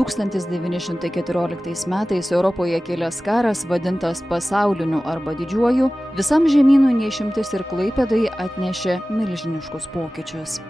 1914 metais Europoje kilęs karas, vadintas pasauliniu arba didžiuoju, visam žemynui neišimtis ir Klaipėdai atnešė milžiniškus pokyčius.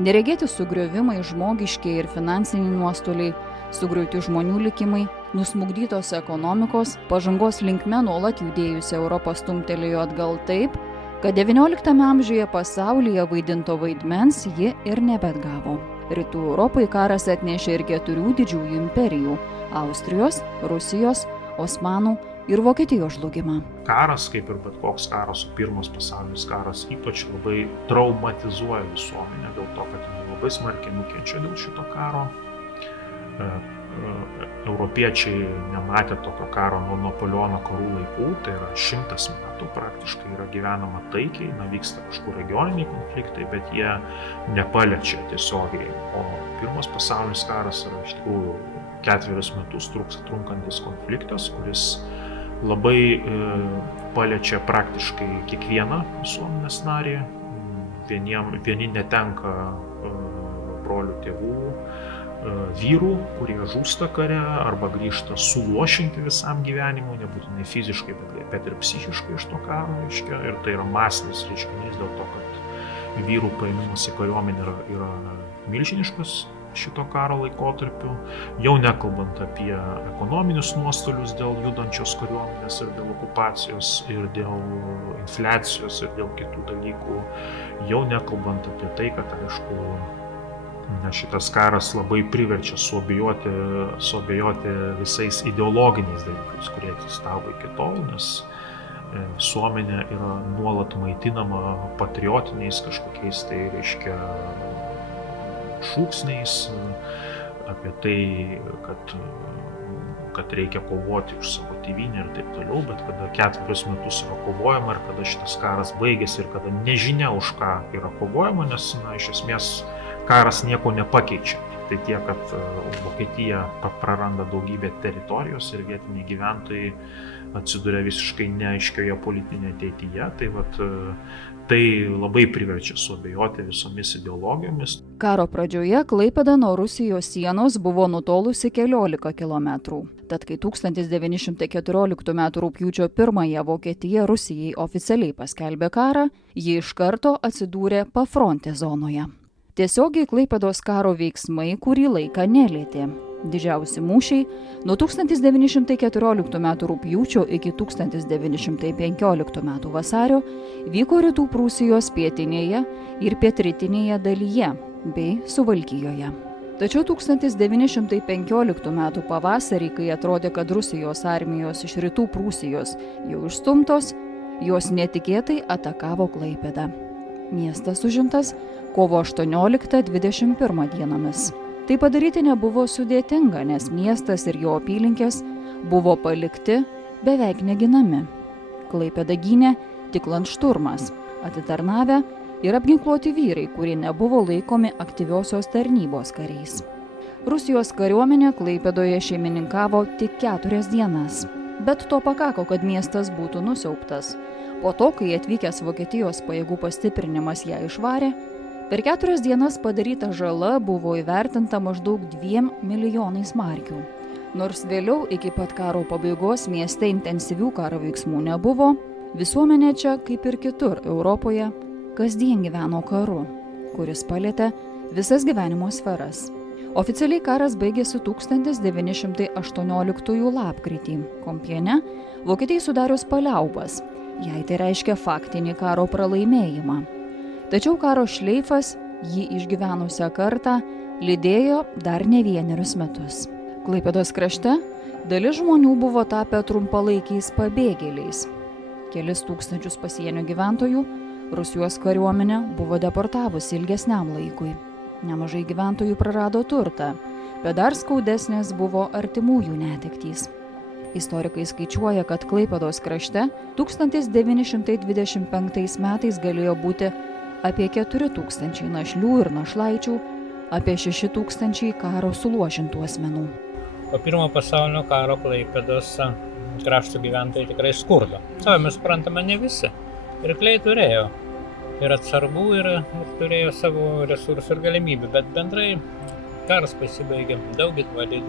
Neregėti sugriovimai, žmogiški ir finansiniai nuostoliai, sugriauti žmonių likimai, nusmukdytos ekonomikos, pažangos linkme nuolat judėjusi Europą stumtelėjo atgal taip, kad XIX amžiuje pasaulyje vaidinto vaidmens ji ir nebeatgavo. Rytų Europai karas atnešė ir 4 didžiųjų imperijų – Austrijos, Rusijos, Osmanų ir Vokietijos žlugimą. Karas, kaip ir bet koks karas, pirmas pasaulinis karas, ypač labai traumatizuoja visuomenę dėl to, kad jie labai smarkiai nukenčia dėl šito karo. Europiečiai nematė tokio karo nuo Napoleono karų laikų, tai yra 100 metų praktiškai yra gyvenama taikiai, vyksta kažkur regioniniai konfliktai, bet jie nepaliečia tiesiogiai. O pirmas pasaulinis karas yra iš tikrųjų 4 metus trunkantis konfliktas, kuris labai paliečia praktiškai kiekvieną visuomenės narį. Vieni netenka brolių tėvų, vyrų, kurie žūsta kare arba grįžta suluošinti visam gyvenimui, nebūtinai fiziškai, bet ir psichiškai iš to karo, ir tai yra masinis reiškinys dėl to, kad vyrų paėmimas į kariuomenę yra milžiniškas šito karo laikotarpiu, jau nekalbant apie ekonominius nuostolius dėl judančios kariuomenės ir dėl okupacijos ir dėl infliacijos ir dėl kitų dalykų, jau nekalbant apie tai, kad aišku, šitas karas labai priverčia suabejoti visais ideologiniais dalykais, kurie egzistavo iki tol, nes visuomenė yra nuolat maitinama patriotiniais kažkokiais tai reiškia šūksniais apie tai, kad reikia kovoti už savo tėvynę ir taip toliau, bet kada 4 metus yra kovojama ir kada šitas karas baigėsi ir kada nežinia už ką yra kovojama, nes iš esmės karas nieko nepakeičia. Tai tiek, kad Vokietija praranda daugybę teritorijos ir vietiniai gyventojai atsiduria visiškai neaiškioje politinėje ateityje. Tai labai priverčia suabejoti visomis ideologijomis. Karo pradžioje Klaipėda nuo Rusijos sienos buvo nutolusi 14 kilometrų. Tad kai 1914 m. rugpjūčio 1 Vokietija Rusijai oficialiai paskelbė karą, ji iš karto atsidūrė pafrontės zonoje. Tiesiogiai Klaipėdos karo veiksmai kurį laiką nelėtė. Didžiausi mūšiai nuo 1914 m. rugpjūčio iki 1915 m. vasario vyko Rytų Prūsijos pietinėje ir pietrytinėje dalyje bei Suvalkijoje. Tačiau 1915 m. pavasarį, kai atrodė, kad Rusijos armijos iš Rytų Prūsijos jau išstumtos, jos netikėtai atakavo Klaipėdą. Miestas užimtas kovo 18-21 dienomis. Tai padaryti nebuvo sudėtinga, nes miestas ir jo apylinkės buvo palikti beveik neginami. Klaipėdą gynė tik landšturmas, atitarnavę ir apginkluoti vyrai, kurie nebuvo laikomi aktyviosios tarnybos kariais. Rusijos kariuomenė Klaipėdoje šeimininkavo tik 4 dienas, bet to pakako, kad miestas būtų nusiaubtas. Po to, kai atvykęs Vokietijos pajėgų pastiprinimas ją išvarė, per 4 dienas padaryta žala buvo įvertinta maždaug 2 milijonais markių. Nors vėliau iki pat karo pabaigos mieste intensyvių karo veiksmų nebuvo, visuomenė čia, kaip ir kitur Europoje, kasdien gyveno karu, kuris palietė visas gyvenimo sferas. Oficialiai karas baigėsi 1918 lapkritį. Kompiene Vokietijai sudarius paliaubas, jai tai reiškia faktinį karo pralaimėjimą. Tačiau karo šleifas jį išgyvenusią kartą lydėjo dar ne 1 metus. Klaipėdos krašte dalis žmonių buvo tapę trumpalaikiais pabėgėliais. Kelis tūkstančius pasienio gyventojų Rusijos kariuomenė buvo deportavusi ilgesniam laikui. Nemažai gyventojų prarado turtą, bet dar skaudesnės buvo artimųjų netektys. Istorikai skaičiuoja, kad Klaipėdos krašte 1925 metais galėjo būti apie 4 000 našlių ir našlaičių, apie 6 000 karo suluošintų asmenų. Po pirmo pasaulinio karo Klaipėdos krašto gyventojai tikrai skurdo. Savame suprantama, ne visi. Pirkliai turėjo ir atsargų, ir turėjo savo resursų ir galimybių, bet bendrai karas pasibaigė, daug invalidų.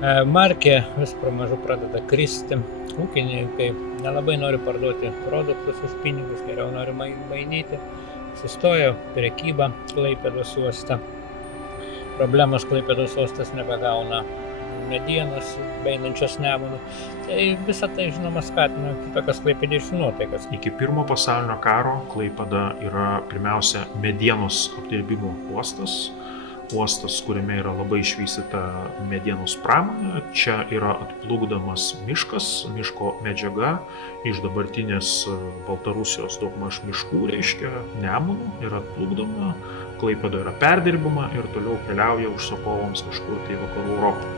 Markė vis pamažu pradeda kristi. Ūkininkai nelabai nori parduoti produktus už pinigus, geriau nori mainyti. Sustojo prekyba Klaipėdos uoste. Problemos Klaipėdos uostas nebegauna medienos beinančios Nemunu. Tai visą tai, žinoma, skatina kitokias klaipėdiečių nuotaikas. Iki pirmo pasaulinio karo Klaipėda yra pirmiausia medienos apdirbimo uostas. Uostas, kuriame yra labai išvystyta medienos pramonė. Čia yra atplukdomas miškas, miško medžiaga iš dabartinės Baltarusijos daugmaž miškų, reiškia Nemunų, yra atplukdoma, Klaipėda yra perdirbama ir toliau keliauja užsakovams kažkur tai vakarų Europoje.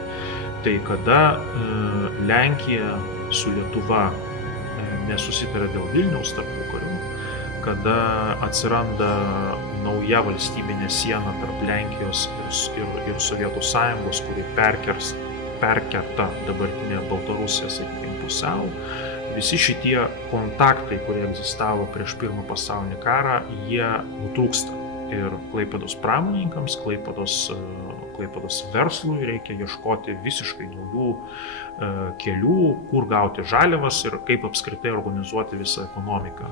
Tai kada Lenkija su Lietuva nesusitarė dėl Vilniaus tarpukariu, kada atsiranda nauja valstybinė siena tarp Lenkijos ir Sovietų Sąjungos, kuri perkerta dabartinę Baltarusiją, sakykime, pusiau. Visi šitie kontaktai, kurie egzistavo prieš pirmą pasaulinį karą, jie nutrūksta. Ir Klaipėdos pramonininkams, Klaipėdos verslui reikia ieškoti visiškai naujų kelių, kur gauti žaliavas ir kaip apskritai organizuoti visą ekonomiką.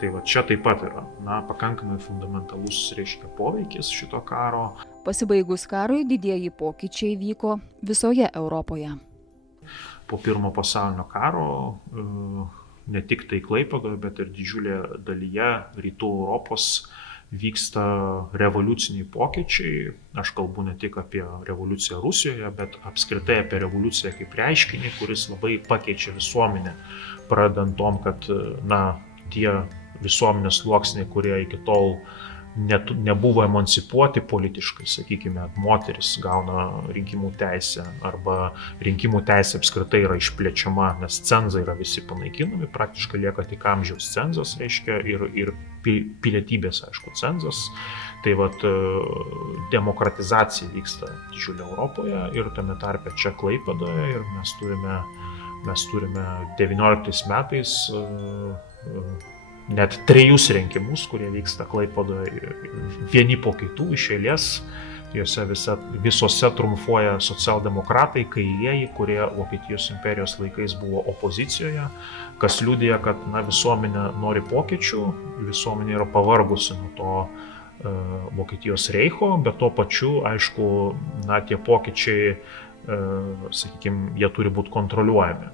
Tai va čia taip pat yra pakankamai fundamentalus, reiškia, poveikis šito karo. Pasibaigus karui didieji pokyčiai vyko visoje Europoje. Po pirmo pasaulinio karo ne tik tai Klaipėdoje, bet ir didžiulėje dalyje rytų Europos vyksta revoliuciniai pokyčiai. Aš kalbu ne tik apie revoliuciją Rusijoje, bet apskritai apie revoliuciją kaip reiškinį, kuris labai pakeičia visuomenę, pradedant tom, kad tie visuomenės sluoksniai, kurie iki tol nebuvo emancipuoti politiškai, sakykime, moteris gauna rinkimų teisę arba rinkimų teisė apskritai yra išplečiama, nes cenzai yra visi panaikinami, praktiškai lieka tik amžiaus cenzas, reiškia, ir pilietybės, aišku, cenzas. Tai vat demokratizacija vyksta didžiulė Europoje ir tame tarpe čia Klaipėdoje ir mes turime 19 metais net 3 rinkimus, kurie vyksta Klaipėdoje vieni po kitų iš eilės. Juose visose triumfuoja socialdemokratai, kairieji, kurie Vokietijos imperijos laikais buvo opozicijoje, kas liudija, kad visuomenė nori pokyčių, visuomenė yra pavargusi nuo to Vokietijos reicho, bet tuo pačiu, aišku, tie pokyčiai, sakykime, jie turi būti kontroliuojami.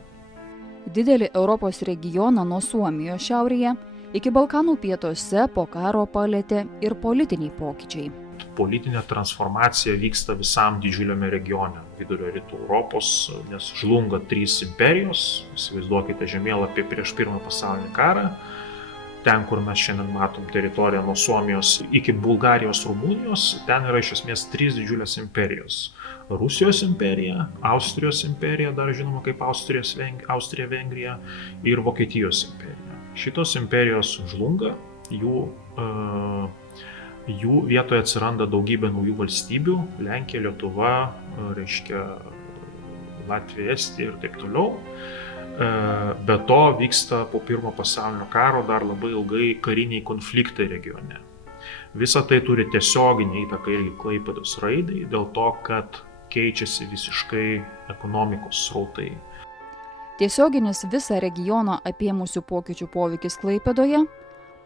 Didelį Europos regioną nuo Suomijos šiaurėje iki Balkanų pietuose po karo palietė ir politiniai pokyčiai. Politinė transformacija vyksta visam didžiuliame regione vidurio rytų Europos, nes žlunga 3 imperijos. Įsivaizduokite žemėlapį prieš pirmą pasaulinį karą. Ten, kur mes šiandien matom teritoriją nuo Suomijos iki Bulgarijos, Rumunijos, ten yra iš esmės 3 didžiulės imperijos. Rusijos imperija, Austrijos imperija, dar žinoma kaip Austrija, Vengrija ir Vokietijos imperija. Šitos imperijos žlunga, jų vietoje atsiranda daugybė naujų valstybių, Lenkija, Lietuva, reiškia Latvija, Estija ir taip toliau. Be to vyksta po pirmo pasaulinio karo dar labai ilgai kariniai konfliktai regione. Visa tai turi tiesioginį įtaką irgi Klaipėdos raidai, dėl to, kad keičiasi visiškai ekonomikos srautai. Tiesioginis visą regioną apėmusių pokyčių poveikis Klaipėdoje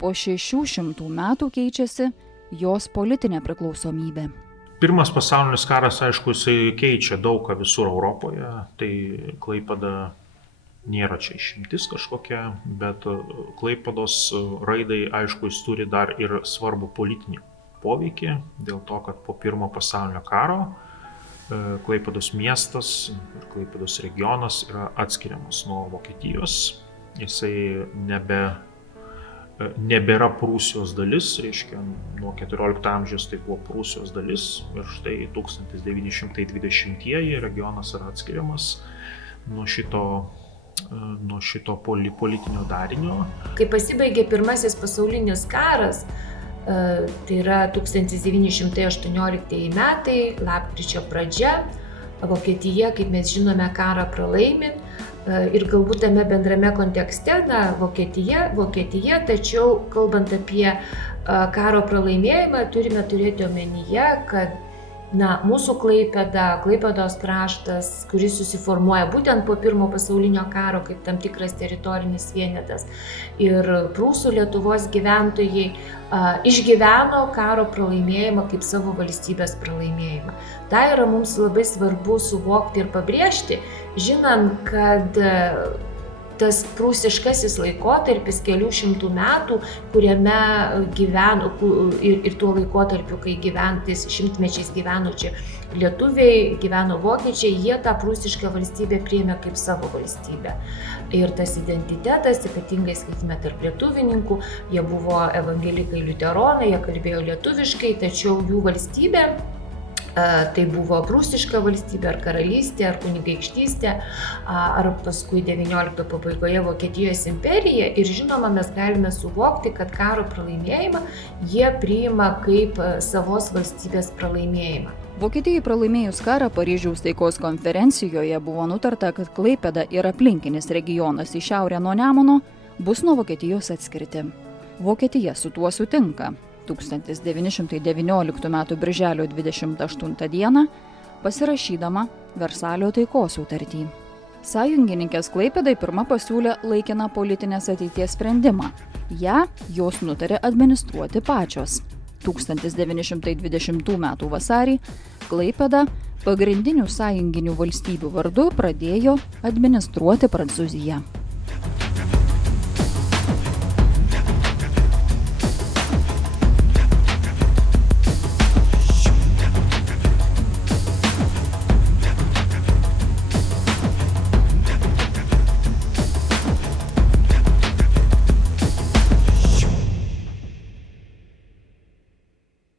po 600 metų keičiasi jos politinė priklausomybė. Pirmas pasaulinis karas, aišku, jisai keičia daug ką visur Europoje, tai Klaipėda nėra čia išimtis kažkokia, bet Klaipėdos raidai, aišku, jis turi dar ir svarbų politinį poveikį, dėl to, kad po pirmo pasaulinio karo Klaipėdos miestas ir Klaipėdos regionas yra atskiriamas nuo Vokietijos. Jisai nebėra Prūsijos dalis, reiškia, nuo 14 amžiaus tai buvo Prūsijos dalis ir štai 1920-ieji regionas yra atskiriamas nuo šito politinio darinio. Kai pasibaigė pirmasis pasaulinis karas, tai yra 1918 metai, lapkričio pradžia, Vokietija, kaip mes žinome, karą pralaimi ir galbūt tame bendrame kontekste, Vokietija, tačiau kalbant apie karo pralaimėjimą, turime turėti omenyje, kad Mūsų Klaipėdos kraštas, kuris susiformuoja būtent po Pirmo pasaulinio karo kaip tam tikras teritorinis vienetas. Ir prūsų Lietuvos gyventojai išgyveno karo pralaimėjimą kaip savo valstybės pralaimėjimą. Tai yra mums labai svarbu suvokti ir pabrėžti, žinant, kad tas prūsiškasis laikotarpis kelių šimtų metų, kuriame gyveno ir tuo laikotarpiu, kai šimtmečiais gyveno čia lietuviai, gyveno vokiečiai, jie tą prūsišką valstybę priėmė kaip savo valstybę. Ir tas identitetas, ypatingai skaitime tarp lietuvininkų, jie buvo evangelikai liuteronai, jie kalbėjo lietuviškai, tačiau jų valstybė tai buvo prūsiška valstybė, ar karalystė, ar kunigaikštystė, ar paskui XIX pabaigoje Vokietijos imperija. Ir žinoma, mes galime suvokti, kad karo pralaimėjimą jie priima kaip savos valstybės pralaimėjimą. Vokietijai pralaimėjus karą Paryžiaus taikos konferencijoje buvo nutarta, kad Klaipėda ir aplinkinis regionas į šiaurę nuo Nemuno bus nuo Vokietijos atskirti. Vokietija su tuo sutinka. 1919 m. birželio 28 d. pasirašydama Versalio taikos sutartį. Sąjungininkės Klaipėdai pirma pasiūlė laikiną politinės ateities sprendimą. Jos nutarė administruoti pačios. 1920 m. vasarį Klaipėda pagrindinių sąjunginių valstybių vardu pradėjo administruoti Prancūziją.